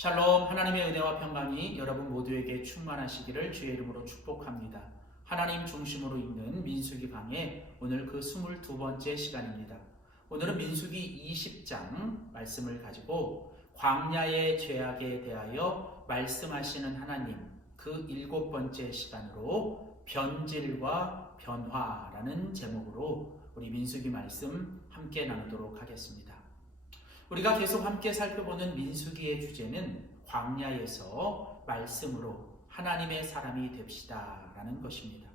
샬롬 하나님의 은혜와 평강이 여러분 모두에게 충만하시기를 주의 이름으로 축복합니다. 하나님 중심으로 읽는 민수기 강의 오늘 그 22번째 시간입니다. 오늘은 민수기 20장 말씀을 가지고 광야의 죄악에 대하여 말씀하시는 하나님 그 일곱 번째 시간으로 변질과 변화라는 제목으로 우리 민수기 말씀 함께 나누도록 하겠습니다. 우리가 계속 함께 살펴보는 민수기의 주제는 광야에서 말씀으로 하나님의 사람이 됩시다 라는 것입니다.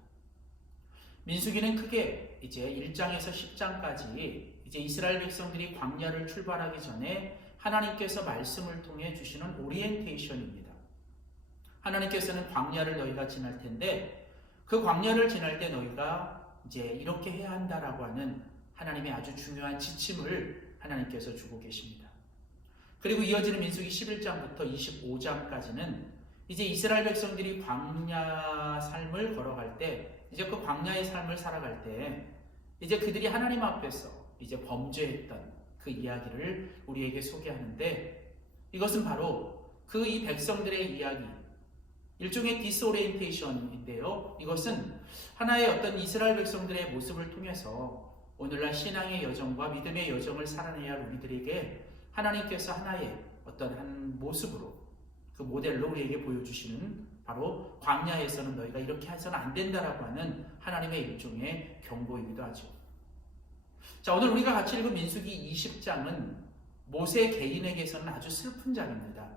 민수기는 크게 이제 1장에서 10장까지 이제 이스라엘 백성들이 광야를 출발하기 전에 하나님께서 말씀을 통해 주시는 오리엔테이션입니다. 하나님께서는 광야를 너희가 지날 텐데 그 광야를 지날 때 너희가 이제 이렇게 해야 한다라고 하는 하나님의 아주 중요한 지침을 하나님께서 주고 계십니다. 그리고 이어지는 민수기 11장부터 25장까지는 이제 이스라엘 백성들이 광야 삶을 걸어갈 때 이제 그 광야의 삶을 살아갈 때 이제 그들이 하나님 앞에서 이제 범죄했던 그 이야기를 우리에게 소개하는데 이것은 바로 그 이 백성들의 이야기 일종의 디스오리엔테이션인데요. 이것은 하나의 어떤 이스라엘 백성들의 모습을 통해서 오늘날 신앙의 여정과 믿음의 여정을 살아내야 할 우리들에게 하나님께서 하나의 어떤 한 모습으로 그 모델로 우리에게 보여주시는 바로 광야에서는 너희가 이렇게 해서는 안 된다라고 하는 하나님의 일종의 경고이기도 하죠. 자, 오늘 우리가 같이 읽은 민수기 20장은 모세 개인에게서는 아주 슬픈 장입니다.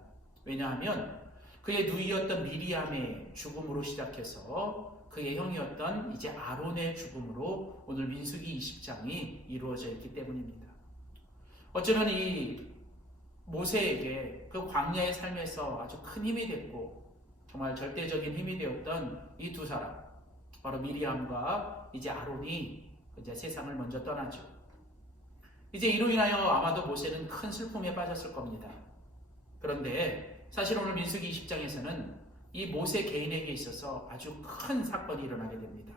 왜냐하면 그의 누이였던 미리암의 죽음으로 시작해서 그의 형이었던 이제 아론의 죽음으로 오늘 민수기 20장이 이루어져 있기 때문입니다. 어쩌면 이 모세에게 그 광야의 삶에서 아주 큰 힘이 됐고 정말 절대적인 힘이 되었던 이 두 사람 바로 미리암과 이제 아론이 이제 세상을 먼저 떠나죠. 이제 이로 인하여 아마도 모세는 큰 슬픔에 빠졌을 겁니다. 그런데 사실 오늘 민수기 20장에서는 이 모세 개인에게 있어서 아주 큰 사건이 일어나게 됩니다.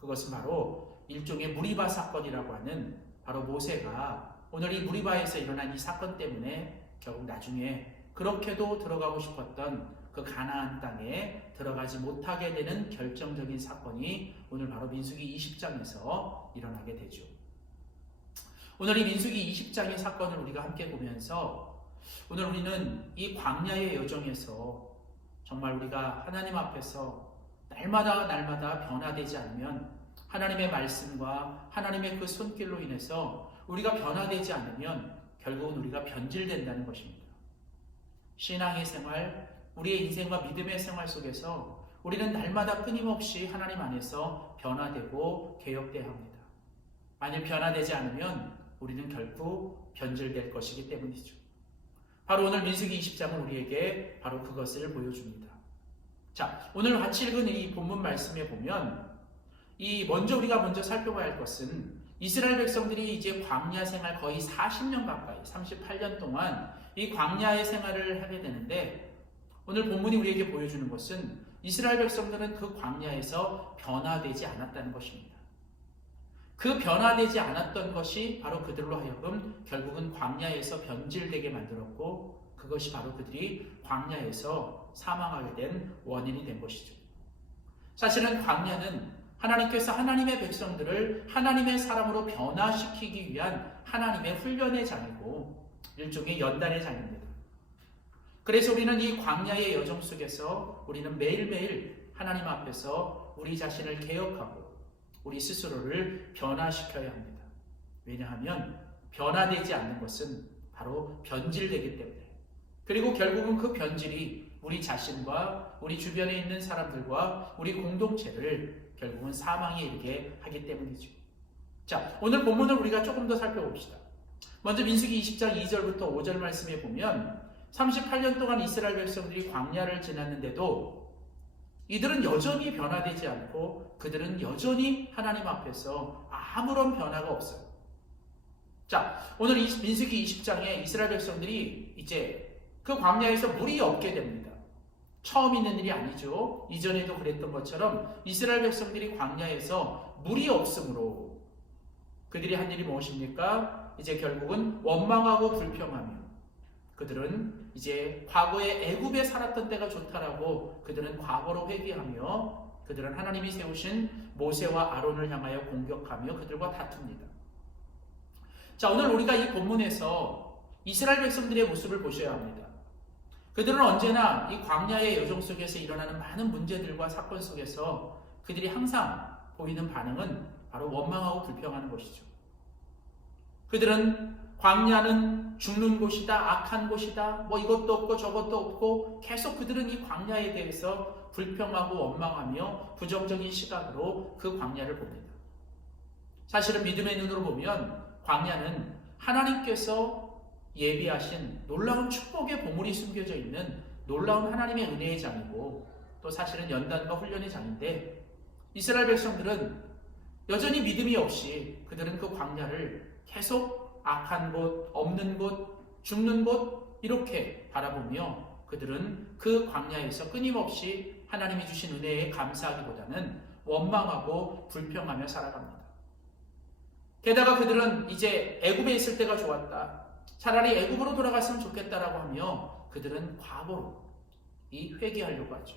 그것은 바로 일종의 무리바 사건이라고 하는 바로 모세가 오늘 이 무리바에서 일어난 이 사건 때문에 결국 나중에 그렇게도 들어가고 싶었던 그 가나안 땅에 들어가지 못하게 되는 결정적인 사건이 오늘 바로 민수기 20장에서 일어나게 되죠. 오늘 이 민수기 20장의 사건을 우리가 함께 보면서 오늘 우리는 이 광야의 여정에서 정말 우리가 하나님 앞에서 날마다 날마다 변화되지 않으면 하나님의 말씀과 하나님의 그 손길로 인해서 우리가 변화되지 않으면 결국은 우리가 변질된다는 것입니다. 신앙의 생활, 우리의 인생과 믿음의 생활 속에서 우리는 날마다 끊임없이 하나님 안에서 변화되고 개혁돼야 합니다. 만일 변화되지 않으면 우리는 결국 변질될 것이기 때문이죠. 바로 오늘 민수기 20장은 우리에게 바로 그것을 보여줍니다. 자, 오늘 같이 읽은 이 본문 말씀에 보면 이 먼저 우리가 먼저 살펴봐야 할 것은 이스라엘 백성들이 이제 광야 생활 거의 40년 가까이 38년 동안 이 광야의 생활을 하게 되는데 오늘 본문이 우리에게 보여주는 것은 이스라엘 백성들은 그 광야에서 변화되지 않았다는 것입니다. 그 변화되지 않았던 것이 바로 그들로 하여금 결국은 광야에서 변질되게 만들었고 그것이 바로 그들이 광야에서 사망하게 된 원인이 된 것이죠. 사실은 광야는 하나님께서 하나님의 백성들을 하나님의 사람으로 변화시키기 위한 하나님의 훈련의 장이고 일종의 연단의 장입니다. 그래서 우리는 이 광야의 여정 속에서 우리는 매일매일 하나님 앞에서 우리 자신을 개혁하고 우리 스스로를 변화시켜야 합니다. 왜냐하면 변화되지 않는 것은 바로 변질되기 때문에 그리고 결국은 그 변질이 우리 자신과 우리 주변에 있는 사람들과 우리 공동체를 결국은 사망에 이르게 하기 때문이죠. 자, 오늘 본문을 우리가 조금 더 살펴봅시다. 먼저 민수기 20장 2절부터 5절 말씀에 보면 38년 동안 이스라엘 백성들이 광야를 지났는데도 이들은 여전히 변화되지 않고 그들은 여전히 하나님 앞에서 아무런 변화가 없어요. 자, 오늘 민수기 20장에 이스라엘 백성들이 이제 그 광야에서 물이 없게 됩니다. 처음 있는 일이 아니죠. 이전에도 그랬던 것처럼 이스라엘 백성들이 광야에서 물이 없으므로 그들이 한 일이 무엇입니까? 이제 결국은 원망하고 불평하며 그들은 이제 과거에 애굽에 살았던 때가 좋다라고 그들은 과거로 회귀하며 그들은 하나님이 세우신 모세와 아론을 향하여 공격하며 그들과 다툽니다. 자, 오늘 우리가 이 본문에서 이스라엘 백성들의 모습을 보셔야 합니다. 그들은 언제나 이 광야의 여정 속에서 일어나는 많은 문제들과 사건 속에서 그들이 항상 보이는 반응은 바로 원망하고 불평하는 것이죠. 그들은 광야는 죽는 곳이다, 악한 곳이다, 뭐 이것도 없고 저것도 없고 계속 그들은 이 광야에 대해서 불평하고 원망하며 부정적인 시각으로 그 광야를 봅니다. 사실은 믿음의 눈으로 보면 광야는 하나님께서 예비하신 놀라운 축복의 보물이 숨겨져 있는 놀라운 하나님의 은혜의 장이고 또 사실은 연단과 훈련의 장인데 이스라엘 백성들은 여전히 믿음이 없이 그들은 그 광야를 계속 악한 곳, 없는 곳, 죽는 곳 이렇게 바라보며 그들은 그 광야에서 끊임없이 하나님이 주신 은혜에 감사하기보다는 원망하고 불평하며 살아갑니다. 게다가 그들은 이제 애굽에 있을 때가 좋았다. 차라리 애굽으로 돌아갔으면 좋겠다라고 하며 그들은 과거로 이 회개하려고 하죠.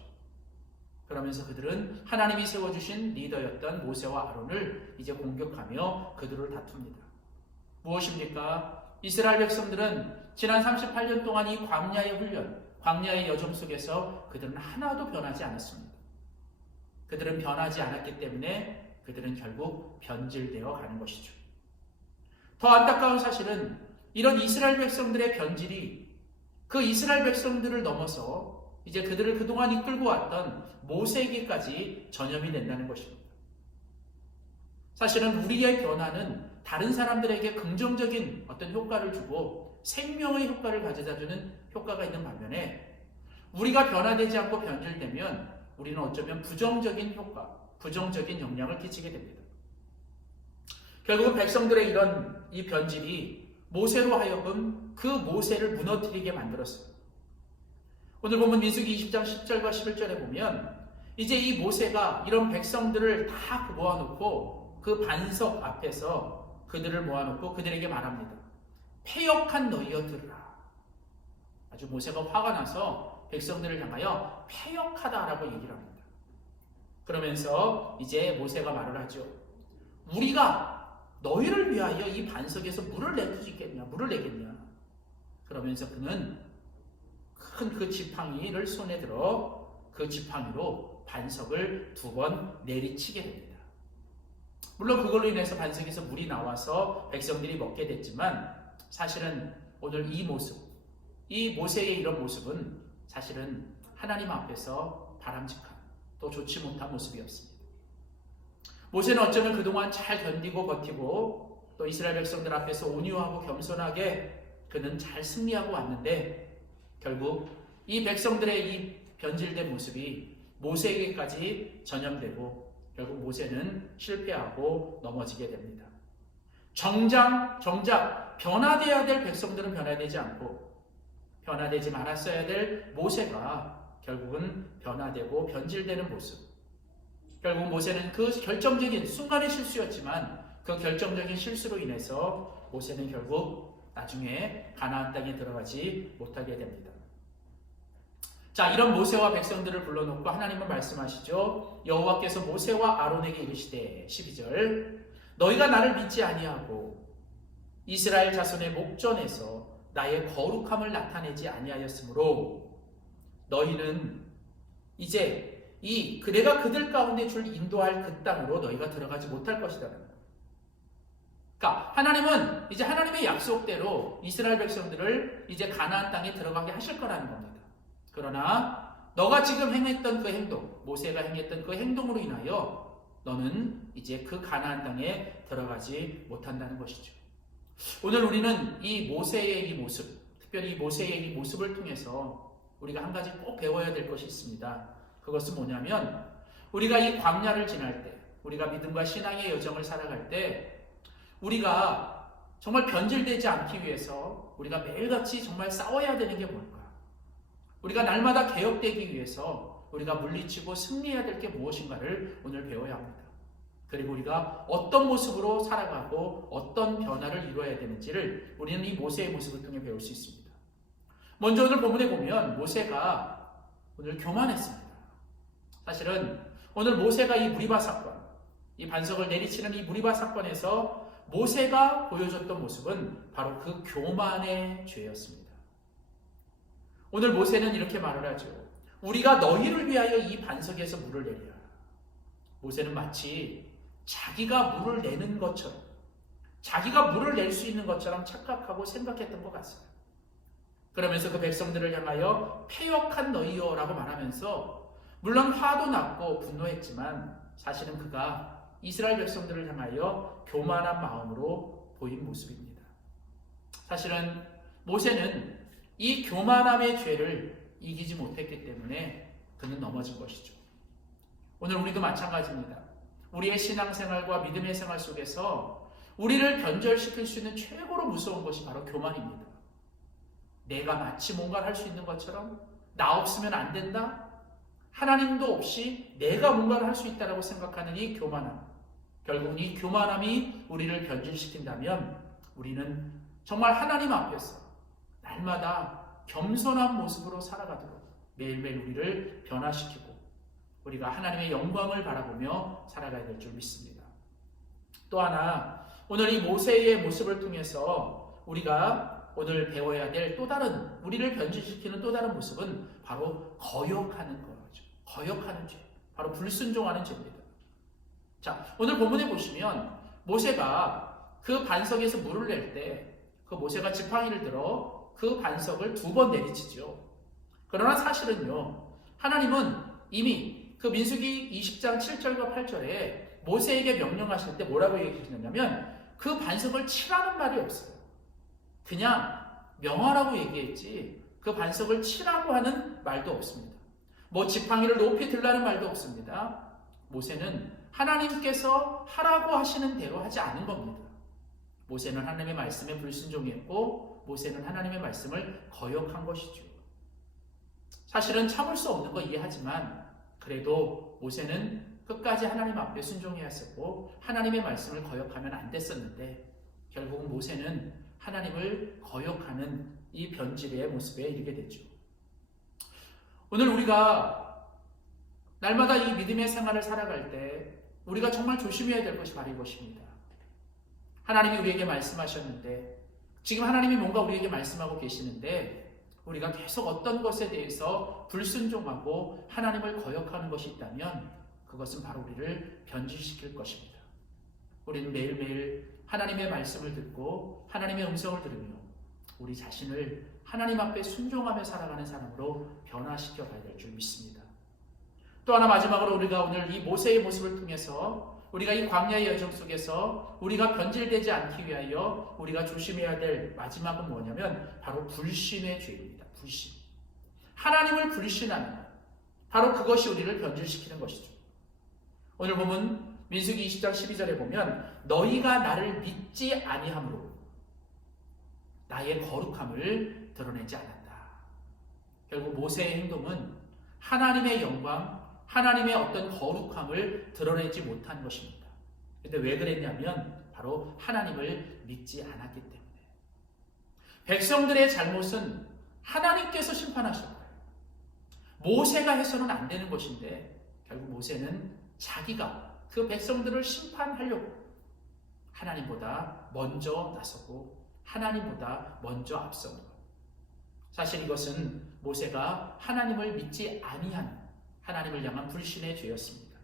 그러면서 그들은 하나님이 세워주신 리더였던 모세와 아론을 이제 공격하며 그들을 다툽니다. 무엇입니까? 이스라엘 백성들은 지난 38년 동안 이 광야의 훈련, 광야의 여정 속에서 그들은 하나도 변하지 않았습니다. 그들은 변하지 않았기 때문에 그들은 결국 변질되어 가는 것이죠. 더 안타까운 사실은 이런 이스라엘 백성들의 변질이 그 이스라엘 백성들을 넘어서 이제 그들을 그동안 이끌고 왔던 모세에게까지 전염이 된다는 것입니다. 사실은 우리의 변화는 다른 사람들에게 긍정적인 어떤 효과를 주고 생명의 효과를 가져다 주는 효과가 있는 반면에 우리가 변화되지 않고 변질되면 우리는 어쩌면 부정적인 효과, 부정적인 영향을 끼치게 됩니다. 결국은 백성들의 이런 이 변질이 모세로 하여금 그 모세를 무너뜨리게 만들었습니다. 오늘 보면 민수기 20장 10절과 11절에 보면 이제 이 모세가 이런 백성들을 다 모아놓고 그 반석 앞에서 그들을 모아놓고 그들에게 말합니다. 패역한 너희여 들으라. 아주 모세가 화가 나서 백성들을 향하여 패역하다라고 얘기를 합니다. 그러면서 이제 모세가 말을 하죠. 우리가 너희를 위하여 이 반석에서 물을 낼 수 있겠냐? 물을 내겠냐? 그러면서 그는 큰 그 지팡이를 손에 들어 그 지팡이로 반석을 두 번 내리치게 됩니다. 물론 그걸로 인해서 반석에서 물이 나와서 백성들이 먹게 됐지만 사실은 오늘 이 모습, 이 모세의 이런 모습은 사실은 하나님 앞에서 바람직한 또 좋지 못한 모습이었습니다. 모세는 어쩌면 그동안 잘 견디고 버티고 또 이스라엘 백성들 앞에서 온유하고 겸손하게 그는 잘 승리하고 왔는데 결국 이 백성들의 이 변질된 모습이 모세에게까지 전염되고 결국 모세는 실패하고 넘어지게 됩니다. 정장, 정작 변화되어야 될 백성들은 변화되지 않고 변화되지 말았어야 될 모세가 결국은 변화되고 변질되는 모습. 결국 모세는 그 결정적인 순간의 실수였지만 그 결정적인 실수로 인해서 모세는 결국 나중에 가나안 땅에 들어가지 못하게 됩니다. 자, 이런 모세와 백성들을 불러놓고 하나님은 말씀하시죠. 여호와께서 모세와 아론에게 이르시되 12절 너희가 나를 믿지 아니하고 이스라엘 자손의 목전에서 나의 거룩함을 나타내지 아니하였으므로 너희는 이제 이 그대가 그들 가운데 줄 인도할 그 땅으로 너희가 들어가지 못할 것이다. 그러니까 하나님은 이제 하나님의 약속대로 이스라엘 백성들을 이제 가나안 땅에 들어가게 하실 거라는 겁니다. 그러나 너가 지금 행했던 그 행동, 모세가 행했던 그 행동으로 인하여 너는 이제 그 가나안 땅에 들어가지 못한다는 것이죠. 오늘 우리는 이 모세의 이 모습, 특별히 이 모세의 이 모습을 통해서 우리가 한 가지 꼭 배워야 될 것이 있습니다. 그것은 뭐냐면 우리가 이 광야를 지날 때, 우리가 믿음과 신앙의 여정을 살아갈 때 우리가 정말 변질되지 않기 위해서 우리가 매일같이 정말 싸워야 되는 게 뭘까? 우리가 날마다 개혁되기 위해서 우리가 물리치고 승리해야 될 게 무엇인가를 오늘 배워야 합니다. 그리고 우리가 어떤 모습으로 살아가고 어떤 변화를 이루어야 되는지를 우리는 이 모세의 모습을 통해 배울 수 있습니다. 먼저 오늘 본문에 보면 모세가 오늘 교만했습니다. 사실은 오늘 모세가 이 무리바 사건, 이 반석을 내리치는 이 무리바 사건에서 모세가 보여줬던 모습은 바로 그 교만의 죄였습니다. 오늘 모세는 이렇게 말을 하죠. 우리가 너희를 위하여 이 반석에서 물을 내리라. 모세는 마치 자기가 물을 내는 것처럼, 자기가 물을 낼 수 있는 것처럼 착각하고 생각했던 것 같습니다. 그러면서 그 백성들을 향하여 패역한 너희여라고 말하면서 물론 화도 났고 분노했지만 사실은 그가 이스라엘 백성들을 향하여 교만한 마음으로 보인 모습입니다. 사실은 모세는 이 교만함의 죄를 이기지 못했기 때문에 그는 넘어진 것이죠. 오늘 우리도 마찬가지입니다. 우리의 신앙생활과 믿음의 생활 속에서 우리를 변절시킬 수 있는 최고로 무서운 것이 바로 교만입니다. 내가 마치 뭔가를 할 수 있는 것처럼 나 없으면 안 된다? 하나님도 없이 내가 뭔가를 할 수 있다라고 생각하는 이 교만함. 결국 이 교만함이 우리를 변질시킨다면 우리는 정말 하나님 앞에서 날마다 겸손한 모습으로 살아가도록 매일매일 우리를 변화시키고 우리가 하나님의 영광을 바라보며 살아가야 될 줄 믿습니다. 또 하나 오늘 이 모세의 모습을 통해서 우리가 오늘 배워야 될 또 다른 우리를 변질시키는 또 다른 모습은 바로 거역하는 거죠. 거역하는 죄. 바로 불순종하는 죄입니다. 자, 오늘 본문에 보시면 모세가 그 반석에서 물을 낼 때 그 모세가 지팡이를 들어 그 반석을 두 번 내리치죠. 그러나 사실은요. 하나님은 이미 그 민수기 20장 7절과 8절에 모세에게 명령하실 때 뭐라고 얘기하셨냐면 그 반석을 치라는 말이 없어요. 그냥 명하라고 얘기했지 그 반석을 치라고 하는 말도 없습니다. 뭐 지팡이를 높이 들라는 말도 없습니다. 모세는 하나님께서 하라고 하시는 대로 하지 않은 겁니다. 모세는 하나님의 말씀에 불순종했고 모세는 하나님의 말씀을 거역한 것이죠. 사실은 참을 수 없는 거 이해하지만 그래도 모세는 끝까지 하나님 앞에 순종해야 했었고 하나님의 말씀을 거역하면 안 됐었는데 결국 모세는 하나님을 거역하는 이 변질의 모습에 이르게 되죠. 오늘 우리가 날마다 이 믿음의 생활을 살아갈 때 우리가 정말 조심해야 될 것이 바로 이것입니다. 하나님이 우리에게 말씀하셨는데 지금 하나님이 뭔가 우리에게 말씀하고 계시는데 우리가 계속 어떤 것에 대해서 불순종하고 하나님을 거역하는 것이 있다면 그것은 바로 우리를 변질시킬 것입니다. 우리는 매일매일 하나님의 말씀을 듣고 하나님의 음성을 들으며 우리 자신을 하나님 앞에 순종하며 살아가는 사람으로 변화시켜 가야 될 줄 믿습니다. 또 하나 마지막으로 우리가 오늘 이 모세의 모습을 통해서 우리가 이 광야의 여정 속에서 우리가 변질되지 않기 위하여 우리가 조심해야 될 마지막은 뭐냐면 바로 불신의 죄입니다. 불신. 하나님을 불신하는 바로 그것이 우리를 변질시키는 것이죠. 오늘 보면 민수기 20장 12절에 보면 너희가 나를 믿지 아니함으로 나의 거룩함을 드러내지 않았다. 결국 모세의 행동은 하나님의 영광, 하나님의 어떤 거룩함을 드러내지 못한 것입니다. 근데 왜 그랬냐면 바로 하나님을 믿지 않았기 때문에. 백성들의 잘못은 하나님께서 거예요. 모세가 해서는 안 되는 것인데 결국 모세는 자기가 그 백성들을 심판하려고 하나님보다 먼저 나서고 하나님보다 먼저 앞선 것. 사실 이것은 모세가 하나님을 믿지 아니한 하나님을 향한 불신의 죄였습니다.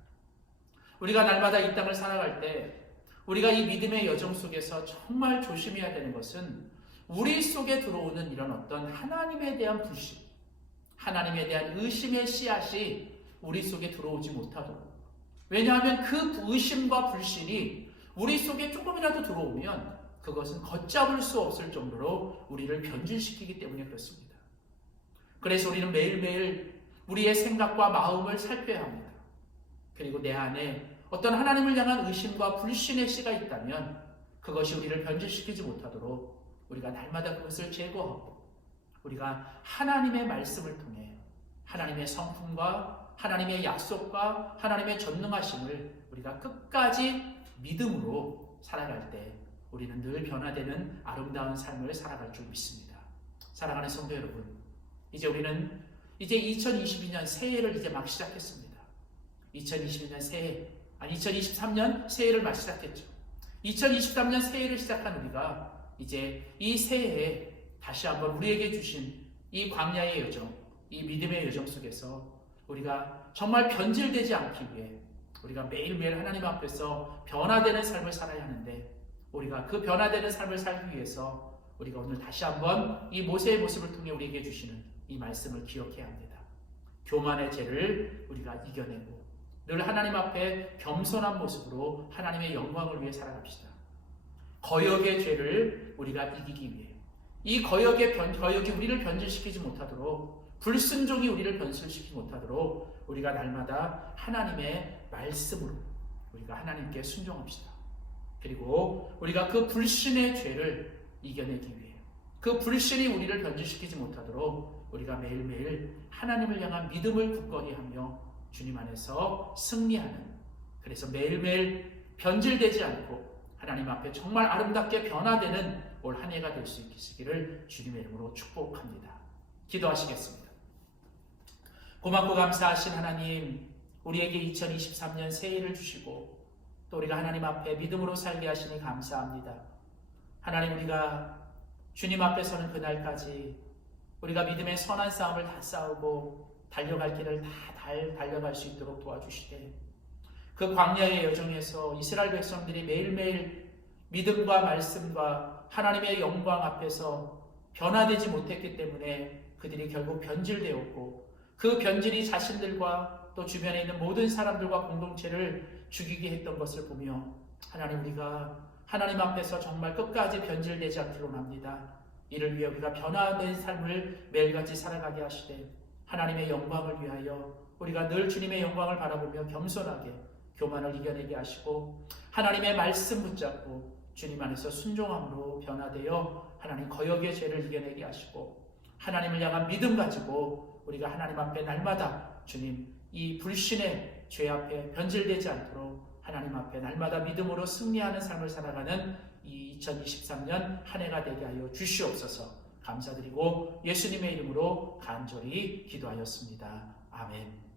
우리가 날마다 이 땅을 살아갈 때 우리가 이 믿음의 여정 속에서 정말 조심해야 되는 것은 우리 속에 들어오는 이런 어떤 하나님에 대한 불신, 하나님에 대한 의심의 씨앗이 우리 속에 들어오지 못하도록. 왜냐하면 그 의심과 불신이 우리 속에 조금이라도 들어오면 그것은 걷잡을 수 없을 정도로 우리를 변질시키기 때문에 그렇습니다. 그래서 우리는 매일매일 우리의 생각과 마음을 살펴야 합니다. 그리고 내 안에 어떤 하나님을 향한 의심과 불신의 씨가 있다면 그것이 우리를 변질시키지 못하도록 우리가 날마다 그것을 제거하고 우리가 하나님의 말씀을 통해 하나님의 성품과 하나님의 약속과 하나님의 전능하심을 우리가 끝까지 믿음으로 살아갈 때 우리는 늘 변화되는 아름다운 삶을 살아갈 줄 믿습니다. 사랑하는 성도 여러분, 이제 우리는 이제 2022년 새해를 이제 막 시작했습니다. 2022년 새해, 아니 2023년 새해를 막 시작했죠. 2023년 새해를 시작한 우리가 이제 이 새해에 다시 한번 우리에게 주신 이 광야의 여정, 이 믿음의 여정 속에서 우리가 정말 변질되지 않기 위해 우리가 매일매일 하나님 앞에서 변화되는 삶을 살아야 하는데 우리가 그 변화되는 삶을 살기 위해서 우리가 오늘 다시 한번 이 모세의 모습을 통해 우리에게 주시는 이 말씀을 기억해야 합니다. 교만의 죄를 우리가 이겨내고 늘 하나님 앞에 겸손한 모습으로 하나님의 영광을 위해 살아갑시다. 거역의 죄를 우리가 이기기 위해 이 거역의 변, 거역이 우리를 변질시키지 못하도록 불순종이 우리를 변질시키지 못하도록 우리가 날마다 하나님의 말씀으로 우리가 하나님께 순종합시다. 그리고 우리가 그 불신의 죄를 이겨내기 위해 그 불신이 우리를 변질시키지 못하도록 우리가 매일매일 하나님을 향한 믿음을 굳건히 하며 주님 안에서 승리하는 그래서 매일매일 변질되지 않고 하나님 앞에 정말 아름답게 변화되는 올 한 해가 될 수 있기를 주님의 이름으로 축복합니다. 기도하시겠습니다. 고맙고 감사하신 하나님, 우리에게 2023년 새해를 주시고 또 우리가 하나님 앞에 믿음으로 살게 하시니 감사합니다. 하나님 우리가 주님 앞에 서는 그날까지 우리가 믿음의 선한 싸움을 다 싸우고 달려갈 길을 다 달, 달려갈 수 있도록 도와주시되 그 광야의 여정에서 이스라엘 백성들이 매일매일 믿음과 말씀과 하나님의 영광 앞에서 변화되지 못했기 때문에 그들이 결국 변질되었고 그 변질이 자신들과 또 주변에 있는 모든 사람들과 공동체를 죽이게 했던 것을 보며 하나님 우리가 하나님 앞에서 정말 끝까지 변질되지 않기로 합니다. 이를 위해 우리가 변화된 삶을 매일같이 살아가게 하시되 하나님의 영광을 위하여 우리가 늘 주님의 영광을 바라보며 겸손하게 교만을 이겨내게 하시고 하나님의 말씀 붙잡고 주님 안에서 순종함으로 변화되어 하나님 거역의 죄를 이겨내게 하시고 하나님을 향한 믿음 가지고 우리가 하나님 앞에 날마다 주님 이 불신의 죄 앞에 변질되지 않도록 하나님 앞에 날마다 믿음으로 승리하는 삶을 살아가는 이 2023년 한 해가 되게 하여 주시옵소서 감사드리고 예수님의 이름으로 간절히 기도하였습니다. 아멘.